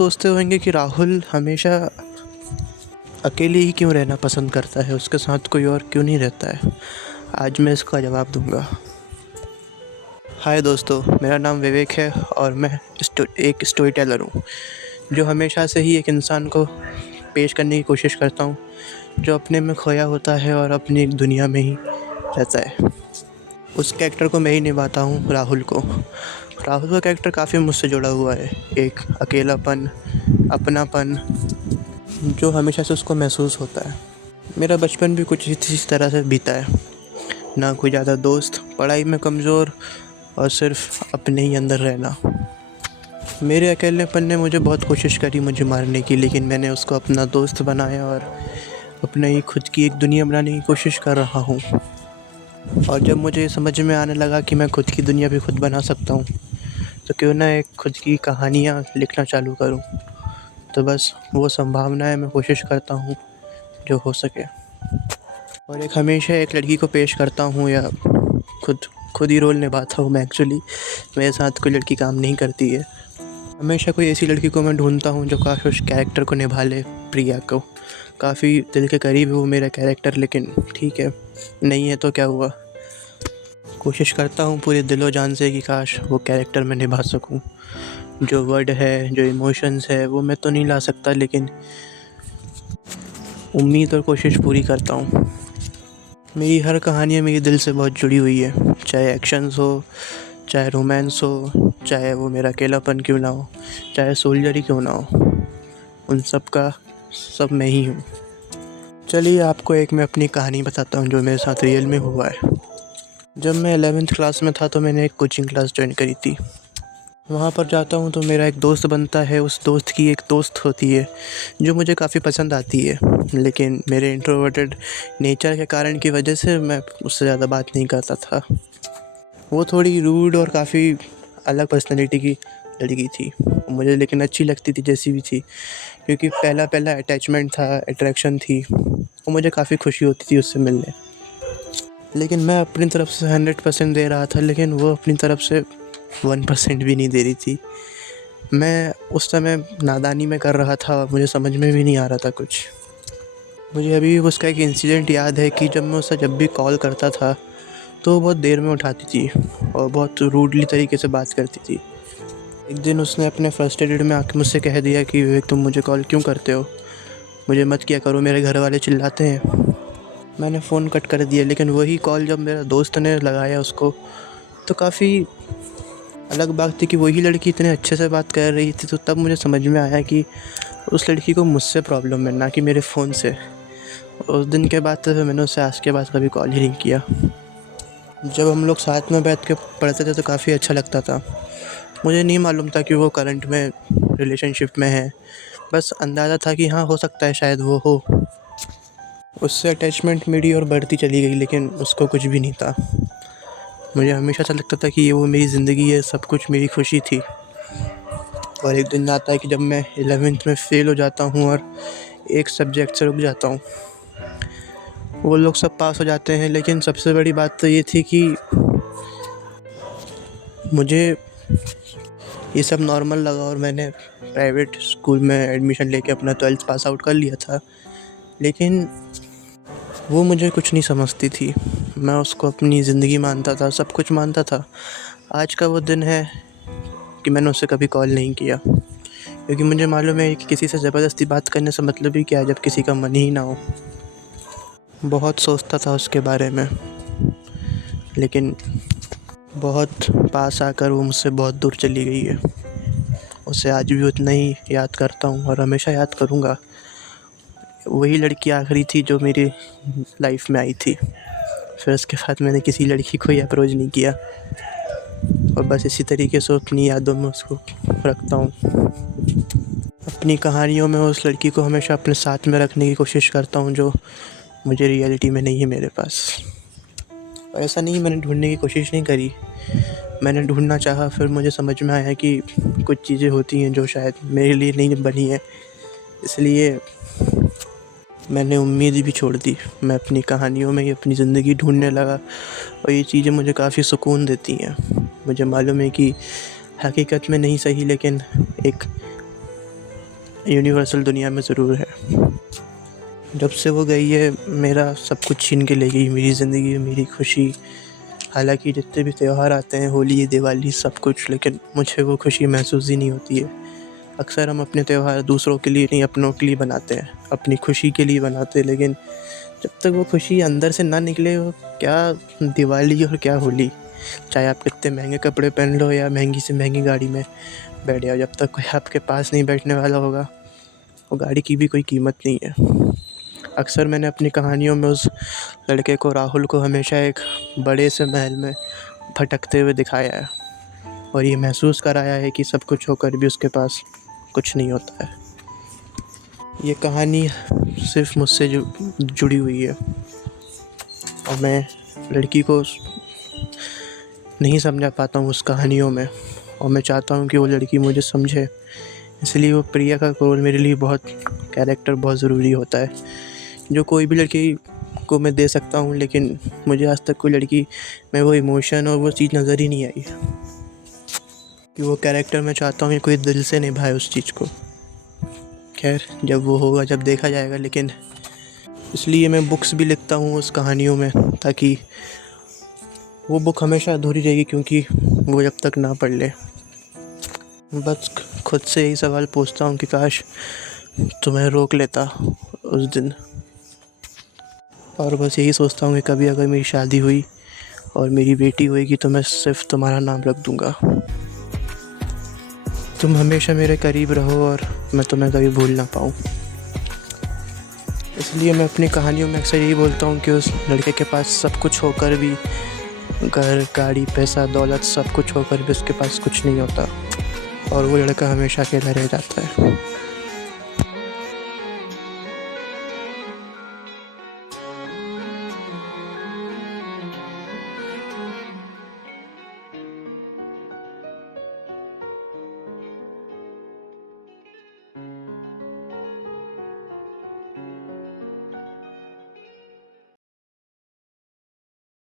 सोचते होंगे कि राहुल हमेशा अकेले ही क्यों रहना पसंद करता है, उसके साथ कोई और क्यों नहीं रहता है। आज मैं इसका जवाब दूंगा। हाय दोस्तों, मेरा नाम विवेक है और मैं एक स्टोरी टेलर हूँ जो हमेशा से ही एक इंसान को पेश करने की कोशिश करता हूँ जो अपने में खोया होता है और अपनी एक दुनिया में ही रहता है। उस कैरेक्टर को मैं ही निभाता हूँ, राहुल को। राहुल का कैरेक्टर काफ़ी मुझसे जुड़ा हुआ है। एक अकेलापन, अपनापन जो हमेशा से उसको महसूस होता है। मेरा बचपन भी कुछ इसी तरह से बीता है। ना कोई ज़्यादा दोस्त, पढ़ाई में कमज़ोर और सिर्फ अपने ही अंदर रहना। मेरे अकेलेपन ने मुझे बहुत कोशिश करी मुझे मारने की, लेकिन मैंने उसको अपना दोस्त बनाया और अपने ही खुद की एक दुनिया बनाने की कोशिश कर रहा हूँ। और जब मुझे समझ में आने लगा कि मैं खुद की दुनिया भी खुद बना सकता हूँ, तो क्यों ना एक खुद की कहानियाँ लिखना चालू करूँ। तो बस वो संभावनाएं मैं कोशिश करता हूँ जो हो सके। और एक हमेशा एक लड़की को पेश करता हूँ या खुद खुद ही रोल निभाता हूँ मैं। एक्चुअली मेरे साथ कोई लड़की काम नहीं करती है। हमेशा कोई ऐसी लड़की को मैं ढूंढता हूँ जो काफ़ी उस कैरेक्टर को निभा ले। प्रिया को काफ़ी दिल के करीब है वो मेरा कैरेक्टर, लेकिन ठीक है, नहीं है तो क्या हुआ। कोशिश करता हूँ पूरे दिलो जान से कि काश वो कैरेक्टर मैं निभा सकूँ। जो वर्ड है, जो इमोशंस है, वो मैं तो नहीं ला सकता, लेकिन उम्मीद और कोशिश पूरी करता हूँ। मेरी हर कहानियाँ मेरे दिल से बहुत जुड़ी हुई है, चाहे एक्शंस हो, चाहे रोमांस हो, चाहे वो मेरा अकेलापन क्यों ना हो, चाहे सोल्जर क्यों ना हो, उन सब का सब मैं ही हूँ। चलिए आपको एक मैं अपनी कहानी बताता हूँ जो मेरे साथ रियल में हुआ है। जब मैं 11th क्लास में था तो मैंने एक कोचिंग क्लास ज्वाइन करी थी। वहाँ पर जाता हूँ तो मेरा एक दोस्त बनता है। उस दोस्त की एक दोस्त होती है जो मुझे काफ़ी पसंद आती है, लेकिन मेरे इंट्रोवर्टेड नेचर के कारण की वजह से मैं उससे ज़्यादा बात नहीं करता था। वो थोड़ी रूड और काफ़ी अलग पर्सनैलिटी की लड़की थी मुझे, लेकिन अच्छी लगती थी जैसी भी थी, क्योंकि पहला अटैचमेंट था, अट्रैक्शन थी। वो मुझे काफ़ी खुशी होती थी उससे मिलने। लेकिन मैं अपनी तरफ से 100% दे रहा था, लेकिन वो अपनी तरफ से 1% भी नहीं दे रही थी। मैं उस समय नादानी में कर रहा था, मुझे समझ में भी नहीं आ रहा था कुछ। मुझे अभी भी उसका एक इंसिडेंट याद है कि जब मैं उसे जब भी कॉल करता था तो वो बहुत देर में उठाती थी और बहुत रूडली तरीके से बात करती थी। एक दिन उसने अपने फ्रस्ट्रेटेड में आके मुझसे कह दिया कि विवेक, तुम मुझे कॉल क्यों करते हो, मुझे मत किया करो, मेरे घर वाले चिल्लाते हैं। मैंने फ़ोन कट कर दिया, लेकिन वही कॉल जब मेरा दोस्त ने लगाया उसको, तो काफ़ी अलग बात थी कि वही लड़की इतने अच्छे से बात कर रही थी। तो तब मुझे समझ में आया कि उस लड़की को मुझसे प्रॉब्लम है, ना कि मेरे फ़ोन से। उस दिन के बाद तो फिर मैंने उससे आज के बाद कभी कॉल ही नहीं किया। जब हम लोग साथ में बैठ के पढ़ते थे तो काफ़ी अच्छा लगता था। मुझे नहीं मालूम था कि वो करंट में रिलेशनशिप में है, बस अंदाज़ा था कि हाँ, हो सकता है शायद वो हो। उससे अटैचमेंट मेरी और बढ़ती चली गई, लेकिन उसको कुछ भी नहीं था। मुझे हमेशा ऐसा लगता था कि ये वो मेरी ज़िंदगी है, सब कुछ मेरी खुशी थी। और एक दिन आता है कि जब मैं 11th में फ़ेल हो जाता हूँ और एक सब्जेक्ट से रुक जाता हूँ। वो लोग सब पास हो जाते हैं, लेकिन सबसे बड़ी बात तो ये थी कि मुझे ये सब नॉर्मल लगा और मैंने प्राइवेट स्कूल में एडमिशन लेके अपना 12th पास आउट कर लिया था। लेकिन वो मुझे कुछ नहीं समझती थी। मैं उसको अपनी ज़िंदगी मानता था, सब कुछ मानता था। आज का वो दिन है कि मैंने उससे कभी कॉल नहीं किया, क्योंकि मुझे मालूम है कि किसी से ज़बरदस्ती बात करने से मतलब ही क्या है जब किसी का मन ही ना हो। बहुत सोचता था उसके बारे में, लेकिन बहुत पास आकर वो मुझसे बहुत दूर चली गई है। उसे आज भी उतना ही याद करता हूँ और हमेशा याद करूँगा। वही लड़की आखिरी थी जो मेरी लाइफ में आई थी। फिर उसके बाद मैंने किसी लड़की को ही अप्रोच नहीं किया और बस इसी तरीके से अपनी यादों में उसको रखता हूँ। अपनी कहानियों में उस लड़की को हमेशा अपने साथ में रखने की कोशिश करता हूँ जो मुझे रियलिटी में नहीं है मेरे पास। और ऐसा नहीं मैंने ढूंढने की कोशिश नहीं करी, मैंने ढूंढना चाहा, फिर मुझे समझ में आया कि कुछ चीज़ें होती हैं जो शायद मेरे लिए नहीं बनी है, इसलिए मैंने उम्मीद भी छोड़ दी। मैं अपनी कहानियों में ही अपनी ज़िंदगी ढूंढने लगा और ये चीज़ें मुझे काफ़ी सुकून देती हैं। मुझे मालूम है कि हकीकत में नहीं सही, लेकिन एक यूनिवर्सल दुनिया में ज़रूर है। जब से वो गई है मेरा सब कुछ छीन के ले गई, मेरी ज़िंदगी, मेरी खुशी। हालांकि जितने भी त्यौहार आते हैं, होली, दिवाली, सब कुछ, लेकिन मुझे वो खुशी महसूस ही नहीं होती है। अक्सर हम अपने त्यौहार दूसरों के लिए नहीं, अपनों के लिए बनाते हैं, अपनी खुशी के लिए बनाते हैं, लेकिन जब तक वो खुशी अंदर से ना निकले, वो क्या दिवाली और क्या होली। चाहे आप कितने महंगे कपड़े पहन लो या महंगी से महंगी गाड़ी में बैठ जाओ, जब तक कोई आपके पास नहीं बैठने वाला होगा, वो गाड़ी की भी कोई कीमत नहीं है। अक्सर मैंने अपनी कहानियों में उस लड़के को, राहुल को, हमेशा एक बड़े से महल में भटकते हुए दिखाया है और ये महसूस कराया है कि सब कुछ होकर भी उसके पास कुछ नहीं होता है। ये कहानी सिर्फ मुझसे जुड़ी हुई है और मैं लड़की को नहीं समझा पाता हूँ उस कहानियों में, और मैं चाहता हूँ कि वो लड़की मुझे समझे। इसलिए वो प्रिया का रोल मेरे लिए कैरेक्टर बहुत ज़रूरी होता है, जो कोई भी लड़की को मैं दे सकता हूँ, लेकिन मुझे आज तक कोई लड़की में वो इमोशन और वो चीज़ नज़र ही नहीं आई कि वो कैरेक्टर मैं चाहता हूँ कि कोई दिल से निभाए उस चीज़ को। खैर, जब वो होगा, जब देखा जाएगा। लेकिन इसलिए मैं बुक्स भी लिखता हूँ उस कहानियों में, ताकि वो बुक हमेशा अधूरी रहेगी, क्योंकि वो जब तक ना पढ़ ले। बस खुद से यही सवाल पूछता हूँ कि काश तुम्हें रोक लेता उस दिन, और बस यही सोचता हूँ कि कभी अगर मेरी शादी हुई और मेरी बेटी होएगी तो मैं सिर्फ तुम्हारा नाम रख दूँगा। तुम हमेशा मेरे करीब रहो और मैं तुम्हें कभी भूल ना पाऊँ। इसलिए मैं अपनी कहानियों में अक्सर यही बोलता हूँ कि उस लड़के के पास सब कुछ होकर भी, घर, गाड़ी, पैसा, दौलत, सब कुछ होकर भी उसके पास कुछ नहीं होता और वो लड़का हमेशा अकेला रह जाता है।